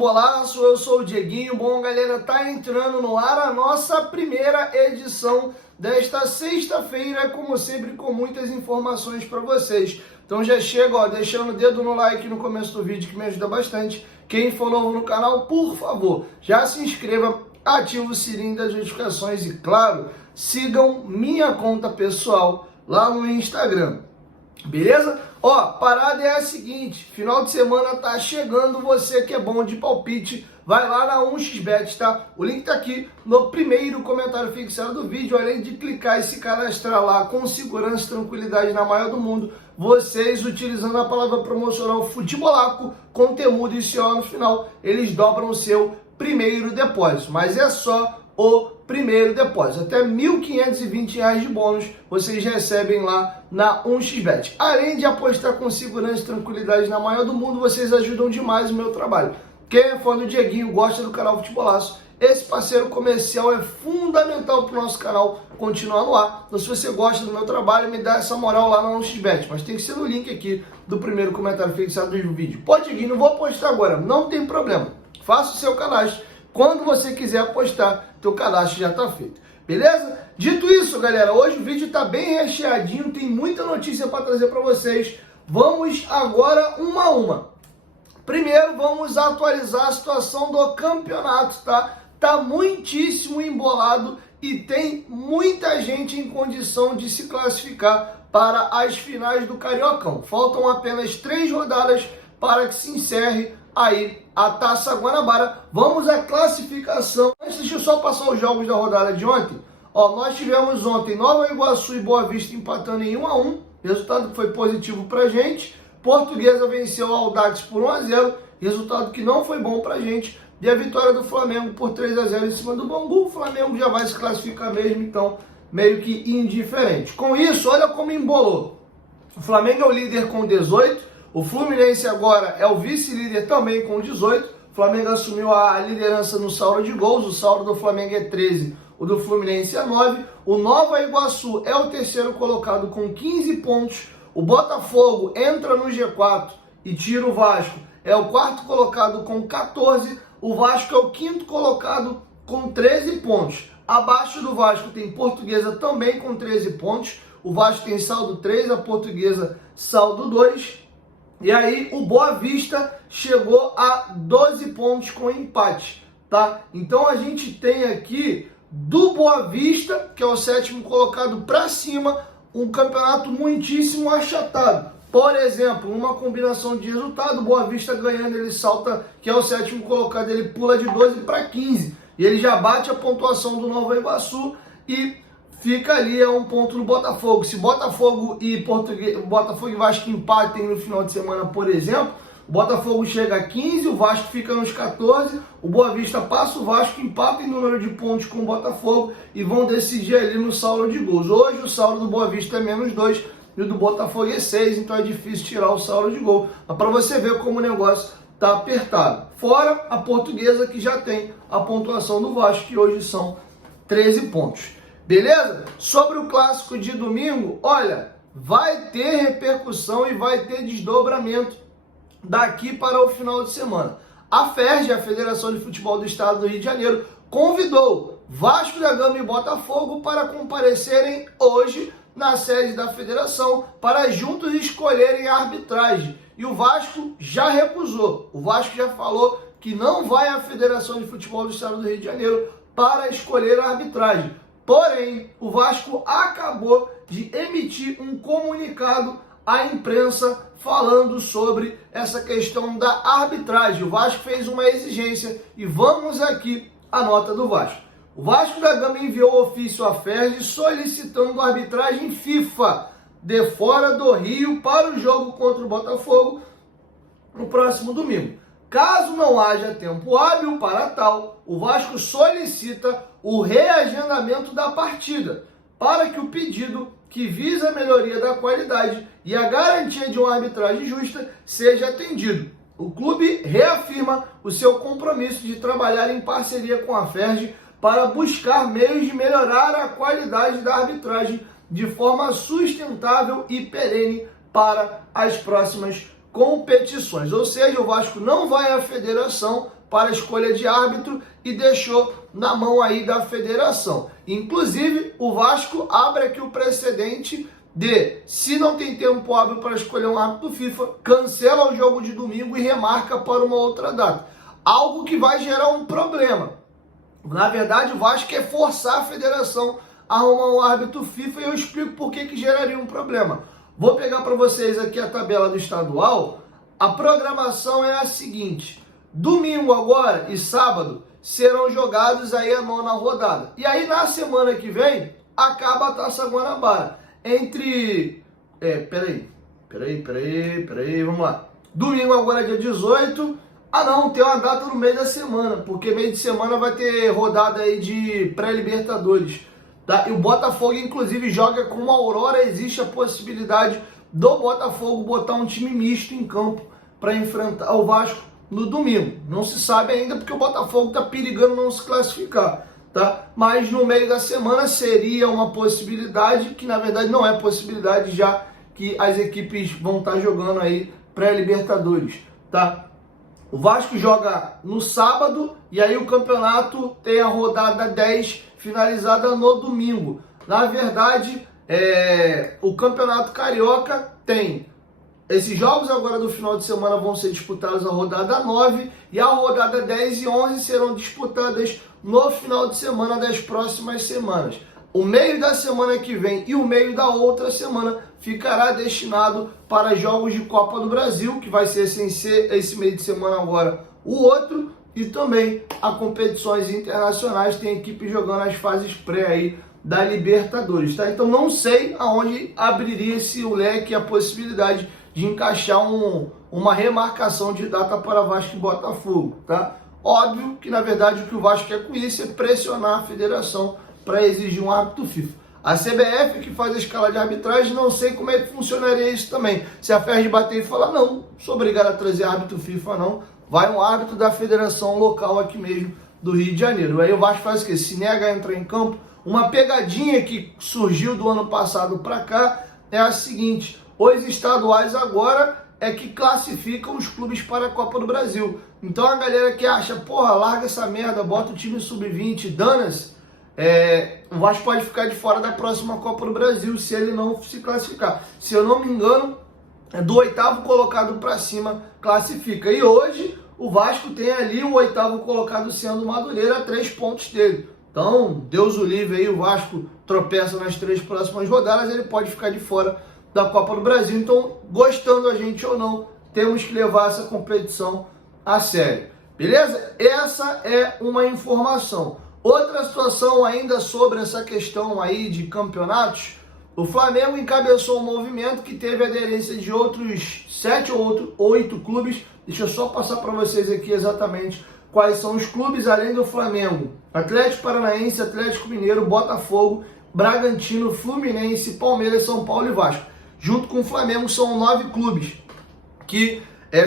Futebolaço, eu sou o Dieguinho. Bom, galera, tá entrando no ar a nossa primeira edição desta sexta-feira, como sempre, com muitas informações para vocês. Então já chega, ó, deixando o dedo no like no começo do vídeo, que me ajuda bastante. Quem for novo no canal, por favor, já se inscreva, ative o sininho das notificações e, claro, sigam minha conta pessoal lá no Instagram. Beleza? Ó, a parada é a seguinte, final de semana tá chegando, você que é bom de palpite, vai lá na 1xBet, tá? O link tá aqui no primeiro comentário fixado do vídeo, além de clicar e se cadastrar lá com segurança e tranquilidade na maior do mundo, vocês utilizando a palavra promocional Futebolaco, com temudo e CO no final, eles dobram o seu primeiro depósito, mas é só o primeiro depósito. Até R$ 1.520 de bônus vocês recebem lá na 1xBet. Além de apostar com segurança e tranquilidade na maior do mundo, vocês ajudam demais o meu trabalho. Quem é fã do Dieguinho, gosta do canal Futebolaço, esse parceiro comercial é fundamental para o nosso canal continuar no ar. Então, se você gosta do meu trabalho, me dá essa moral lá na 1xBet, mas tem que ser no link aqui do primeiro comentário fixado do vídeo. Pode, Dieguinho, não vou apostar agora, não tem problema. Faça o seu cadastro. Quando você quiser apostar, teu cadastro já está feito. Beleza? Dito isso, galera, hoje o vídeo está bem recheadinho, tem muita notícia para trazer para vocês. Vamos agora uma a uma. Primeiro, vamos atualizar a situação do campeonato, tá? Tá muitíssimo embolado e tem muita gente em condição de se classificar para as finais do Cariocão. Faltam apenas 3 rodadas para que se encerre aí a Taça Guanabara. Vamos à classificação. Antes, deixa eu só passar os jogos da rodada de ontem. Ó, nós tivemos ontem Nova Iguaçu e Boa Vista empatando em 1-1. Resultado que foi positivo pra gente. Portuguesa venceu o Audax por 1-0. Resultado que não foi bom pra gente. E a vitória do Flamengo por 3-0 em cima do Bangu. O Flamengo já vai se classificar mesmo, então meio que indiferente. Com isso, olha como embolou. O Flamengo é o líder com 18. O Fluminense agora é o vice-líder também com 18. O Flamengo assumiu a liderança no saldo de gols. O saldo do Flamengo é 13, o do Fluminense é 9. O Nova Iguaçu é o terceiro colocado com 15 pontos. O Botafogo entra no G4 e tira o Vasco. É o quarto colocado com 14. O Vasco é o quinto colocado com 13 pontos. Abaixo do Vasco tem Portuguesa também com 13 pontos. O Vasco tem saldo 3, a Portuguesa saldo 2. E aí o Boa Vista chegou a 12 pontos com empate, tá? Então a gente tem aqui do Boa Vista, que é o sétimo colocado, para cima, um campeonato muitíssimo achatado. Por exemplo, uma combinação de resultado, o Boa Vista ganhando, ele salta, que é o sétimo colocado, ele pula de 12 para 15. E ele já bate a pontuação do Nova Iguaçu e fica ali a 1 ponto no Botafogo. Se Botafogo e Vasco empatem no final de semana, por exemplo, o Botafogo chega a 15, o Vasco fica nos 14, o Boa Vista passa o Vasco, empata em número de pontos com o Botafogo e vão decidir ali no saldo de gols. Hoje o saldo do Boa Vista é -2 e o do Botafogo é 6, então é difícil tirar o saldo de gol. Mas para você ver como o negócio está apertado. Fora a Portuguesa, que já tem a pontuação do Vasco, que hoje são 13 pontos. Beleza? Sobre o clássico de domingo, olha, vai ter repercussão e vai ter desdobramento daqui para o final de semana. A FERJ, a Federação de Futebol do Estado do Rio de Janeiro, convidou Vasco da Gama e Botafogo para comparecerem hoje na sede da federação para juntos escolherem a arbitragem. E o Vasco já recusou. O Vasco já falou que não vai à Federação de Futebol do Estado do Rio de Janeiro para escolher a arbitragem. Porém, o Vasco acabou de emitir um comunicado à imprensa falando sobre essa questão da arbitragem. O Vasco fez uma exigência e vamos aqui a nota do Vasco. O Vasco da Gama enviou ofício à FERJ solicitando arbitragem FIFA de fora do Rio para o jogo contra o Botafogo no próximo domingo. Caso não haja tempo hábil para tal, o Vasco solicita o reagendamento da partida, para que o pedido, que visa a melhoria da qualidade e a garantia de uma arbitragem justa, seja atendido. O clube reafirma o seu compromisso de trabalhar em parceria com a FERJ para buscar meios de melhorar a qualidade da arbitragem de forma sustentável e perene para as próximas competições. Ou seja, o Vasco não vai à federação para a escolha de árbitro e deixou na mão aí da federação. Inclusive, o Vasco abre aqui o precedente de, se não tem tempo hábil para escolher um árbitro do FIFA, cancela o jogo de domingo e remarca para uma outra data. Algo que vai gerar um problema. Na verdade, o Vasco quer forçar a federação a arrumar um árbitro FIFA e eu explico por que geraria um problema. Vou pegar para vocês aqui a tabela do estadual. A programação é a seguinte: domingo agora e sábado serão jogados aí a 9ª rodada. E aí na semana que vem acaba a Taça Guanabara. Peraí, vamos lá. Domingo agora é dia 18. Ah não, tem uma data no meio da semana, porque meio de semana vai ter rodada aí de pré-libertadores. Tá? E o Botafogo inclusive joga com a Aurora, existe a possibilidade do Botafogo botar um time misto em campo para enfrentar o Vasco no domingo. Não se sabe ainda porque o Botafogo está perigando não se classificar. Tá? Mas no meio da semana seria uma possibilidade, que na verdade não é possibilidade, já que as equipes vão estar jogando aí pré-libertadores, tá? O Vasco joga no sábado e aí o campeonato tem a rodada 10 finalizada no domingo. Na verdade, o Campeonato Carioca tem esses jogos agora do final de semana vão ser disputados a rodada 9 e a rodada 10 e 11 serão disputadas no final de semana das próximas semanas. O meio da semana que vem e o meio da outra semana ficará destinado para jogos de Copa do Brasil, que vai ser sem ser esse meio de semana agora o outro, e também a competições internacionais, tem equipe jogando as fases pré aí da Libertadores, tá? Então não sei aonde abriria esse leque, a possibilidade de encaixar uma remarcação de data para Vasco e Botafogo, tá? Óbvio que, na verdade, o que o Vasco quer com isso é pressionar a federação para exigir um árbitro FIFA. A CBF, que faz a escala de arbitragem, não sei como é que funcionaria isso também. Se a FERJ bater e falar, não, sou obrigado a trazer árbitro FIFA, não. Vai um árbitro da federação local aqui mesmo do Rio de Janeiro. Aí o Vasco faz o quê? Se nega a entrar em campo. Uma pegadinha que surgiu do ano passado para cá é a seguinte: os estaduais agora é que classificam os clubes para a Copa do Brasil. Então a galera que acha, porra, larga essa merda, bota o time sub-20, dana-se, o Vasco pode ficar de fora da próxima Copa do Brasil se ele não se classificar. Se eu não me engano, do 8º colocado para cima classifica. E hoje o Vasco tem ali o 8º colocado sendo o Madureira a 3 pontos dele. Então, Deus o livre aí, o Vasco tropeça nas 3 próximas rodadas, ele pode ficar de fora da Copa do Brasil. Então, gostando a gente ou não, temos que levar essa competição a sério. Beleza? Essa é uma informação. Outra situação ainda sobre essa questão aí de campeonatos, o Flamengo encabeçou um movimento que teve aderência de outros 7 ou 8 clubes. Deixa eu só passar para vocês aqui exatamente quais são os clubes, além do Flamengo: Atlético Paranaense, Atlético Mineiro, Botafogo, Bragantino, Fluminense, Palmeiras, São Paulo e Vasco. Junto com o Flamengo são 9 clubes que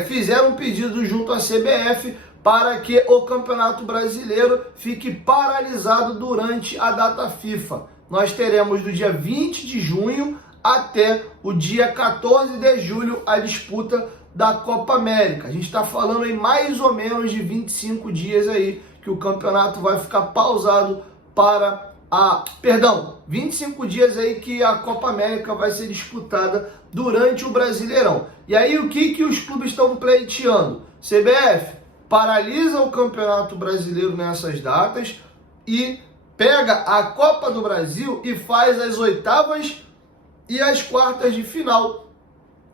fizeram um pedido junto à CBF para que o Campeonato Brasileiro fique paralisado durante a data FIFA. Nós teremos do dia 20 de junho até o dia 14 de julho a disputa da Copa América. A gente está falando em mais ou menos de 25 dias aí que o campeonato vai ficar pausado para 25 dias aí que a Copa América vai ser disputada durante o Brasileirão. E aí o que os clubes estão pleiteando? CBF, paralisa o Campeonato Brasileiro nessas datas e pega a Copa do Brasil e faz as oitavas e as quartas de final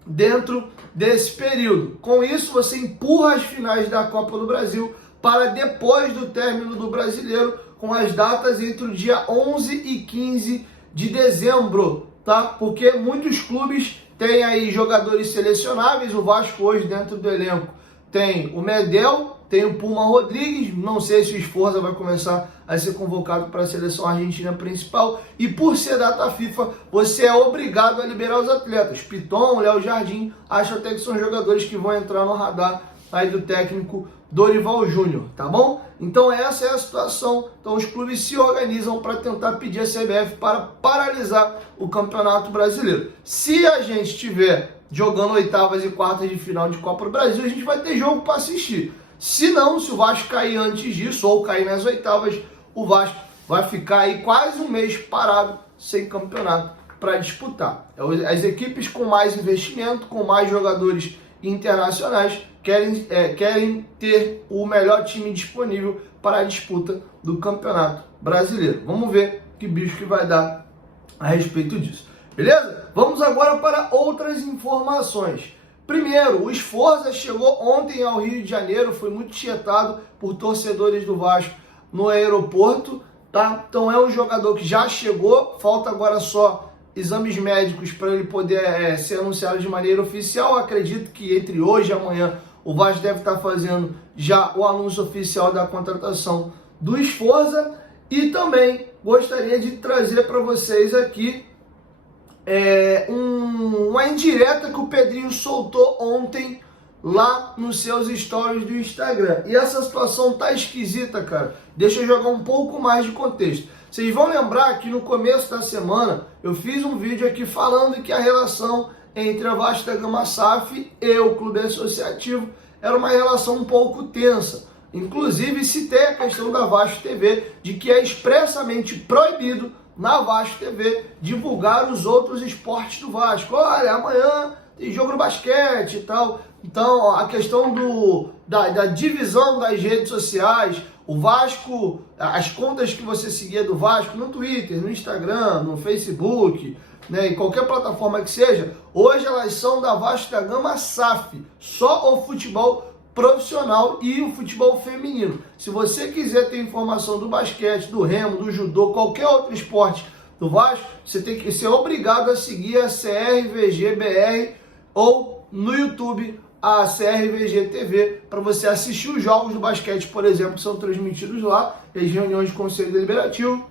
dentro desse período. Com isso, você empurra as finais da Copa do Brasil para depois do término do Brasileiro, com as datas entre o dia 11 e 15 de dezembro, tá? Porque muitos clubes têm aí jogadores selecionáveis. O Vasco hoje, dentro do elenco, tem o Medel, tem o Puma Rodrigues, não sei se o Sforza vai começar a ser convocado para a seleção argentina principal, e por ser data FIFA, você é obrigado a liberar os atletas. Piton, Léo Jardim, acho até que são jogadores que vão entrar no radar aí do técnico Dorival Júnior, tá bom? Então essa é a situação. Então os clubes se organizam para tentar pedir a CBF para paralisar o Campeonato Brasileiro. Se a gente estiver jogando oitavas e quartas de final de Copa do Brasil, a gente vai ter jogo para assistir. Se não, se o Vasco cair antes disso ou cair nas oitavas, o Vasco vai ficar aí quase um mês parado sem campeonato para disputar. As equipes com mais investimento, com mais jogadores internacionais, querem ter o melhor time disponível para a disputa do Campeonato Brasileiro. Vamos ver que bicho que vai dar a respeito disso. Beleza? Vamos agora para outras informações. Primeiro, o Sforza chegou ontem ao Rio de Janeiro, foi muito tietado por torcedores do Vasco no aeroporto, tá? Então é um jogador que já chegou, falta agora só exames médicos para ele poder ser anunciado de maneira oficial. Acredito que entre hoje e amanhã o Vasco deve estar fazendo já o anúncio oficial da contratação do Sforza. E também gostaria de trazer para vocês aqui uma indireta que o Pedrinho soltou ontem lá nos seus stories do Instagram. E essa situação tá esquisita, cara. Deixa eu jogar um pouco mais de contexto. Vocês vão lembrar que no começo da semana eu fiz um vídeo aqui falando que a relação entre a Vasco da Gama SAF e o Clube Associativo era uma relação um pouco tensa. Inclusive citei a questão da Vasco TV, de que é expressamente proibido na Vasco TV divulgar os outros esportes do Vasco. Olha, amanhã tem jogo no basquete e tal. Então, a questão da divisão das redes sociais, o Vasco, as contas que você seguia do Vasco no Twitter, no Instagram, no Facebook, né, em qualquer plataforma que seja, hoje elas são da Vasco da Gama SAF, só o futebol profissional e o futebol feminino. Se você quiser ter informação do basquete, do remo, do judô, qualquer outro esporte do Vasco, você tem que ser obrigado a seguir a CRVG-BR ou no YouTube a CRVG TV para você assistir os jogos do basquete, por exemplo, que são transmitidos lá, as reuniões de conselho deliberativo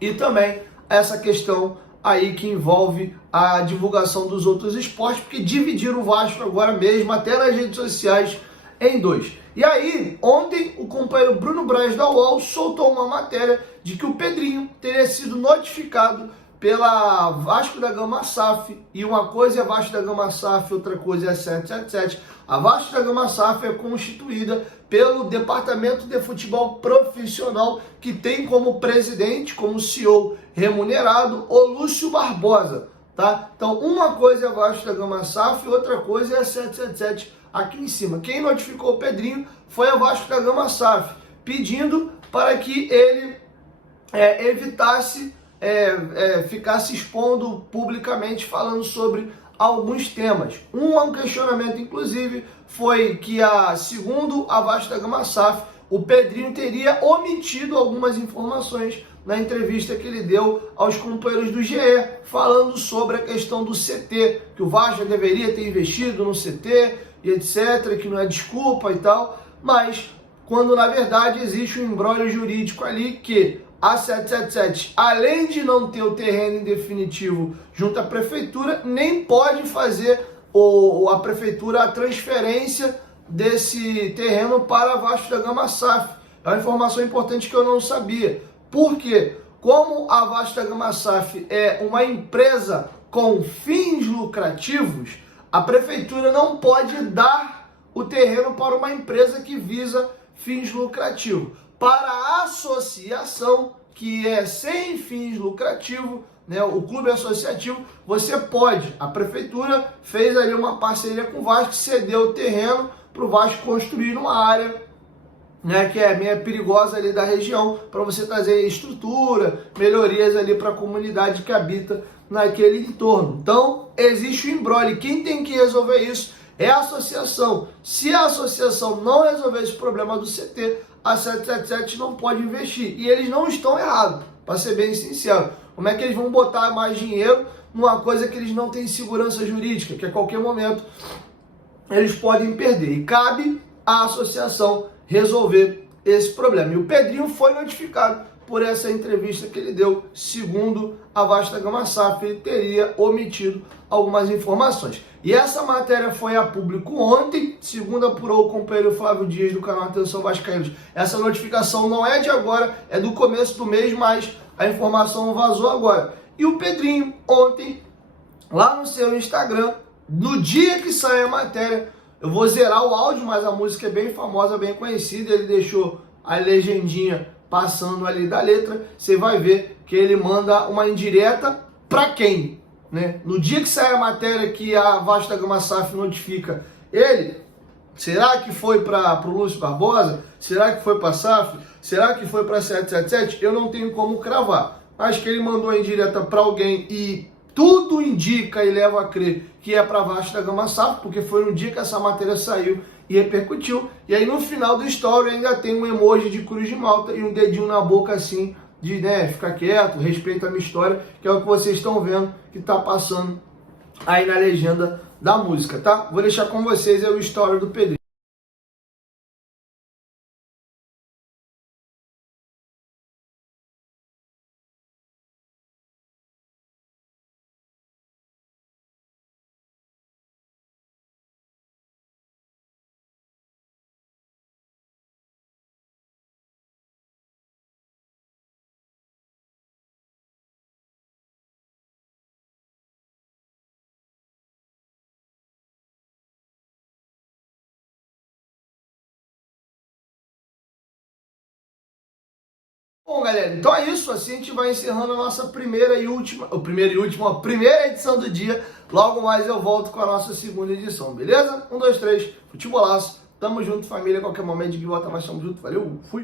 e também essa questão aí que envolve a divulgação dos outros esportes, porque dividiram o Vasco agora mesmo, até nas redes sociais, em dois. E aí, ontem, o companheiro Bruno Braz da UOL soltou uma matéria de que o Pedrinho teria sido notificado pela Vasco da Gama SAF, e uma coisa é Vasco da Gama SAF, outra coisa é 777. A Vasco da Gama SAF é constituída pelo Departamento de Futebol Profissional, que tem como presidente, como CEO remunerado, o Lúcio Barbosa, tá? Então, uma coisa é a Vasco da Gama SAF, outra coisa é a 777 aqui em cima. Quem notificou o Pedrinho foi a Vasco da Gama SAF, pedindo para que ele evitasse ficasse expondo publicamente, falando sobre alguns temas. Um questionamento, inclusive, foi que, segundo a Vasco da Gama SAF, o Pedrinho teria omitido algumas informações na entrevista que ele deu aos companheiros do GE, falando sobre a questão do CT, que o Vasco deveria ter investido no CT e etc, que não é desculpa e tal, mas quando na verdade existe um imbróglio jurídico ali que a 777, além de não ter o terreno em definitivo junto à prefeitura, nem pode fazer a prefeitura a transferência desse terreno para a Vasco da Gama SAF. É uma informação importante que eu não sabia. Por quê? Como a Vasco da Gama SAF é uma empresa com fins lucrativos, a prefeitura não pode dar o terreno para uma empresa que visa fins lucrativos. Para a associação, que é sem fins lucrativos, né, o clube associativo, você pode. A prefeitura fez ali uma parceria com o Vasco, cedeu o terreno para o Vasco construir uma área, né, que é meio perigosa ali da região, para você trazer estrutura, melhorias ali para a comunidade que habita naquele entorno. Então, existe o imbróglio. Quem tem que resolver isso é a associação. Se a associação não resolver esse problema do CT, a 777 não pode investir. E eles não estão errados, para ser bem sincero. Como é que eles vão botar mais dinheiro numa coisa que eles não têm segurança jurídica, que a qualquer momento eles podem perder? E cabe à associação resolver esse problema. E o Pedrinho foi notificado por essa entrevista que ele deu, segundo a Vasco da Gama SAF, ele teria omitido algumas informações. E essa matéria foi a público ontem, segundo apurou o companheiro Flávio Dias do canal Atenção Vascaínos. Essa notificação não é de agora, é do começo do mês, mas a informação vazou agora. E o Pedrinho, ontem, lá no seu Instagram, no dia que sai a matéria, Eu vou zerar o áudio, mas a música é bem famosa, bem conhecida. Ele deixou a legendinha passando ali da letra. Você vai ver que ele manda uma indireta para quem? Né? No dia que sai a matéria que a Vasta Gama SAF notifica ele, será que foi para o Lúcio Barbosa? Será que foi para a SAF? Será que foi para 777? Eu não tenho como cravar. Acho que ele mandou a indireta para alguém e tudo indica e leva a crer que é para Vasta Gama SAF, porque foi no dia que essa matéria saiu e repercutiu. E aí no final do story ainda tem um emoji de cruz de malta e um dedinho na boca assim, de ficar quieto, respeita a minha história, que é o que vocês estão vendo que tá passando aí na legenda da música, tá? Vou deixar com vocês aí o story do Pedrinho. Bom, galera, então é isso. Assim a gente vai encerrando a nossa primeira primeira edição do dia. Logo mais eu volto com a nossa segunda edição, beleza? 1, 2, 3, futebolaço. Tamo junto, família. Qualquer momento de volta, mas tamo junto. Valeu, fui!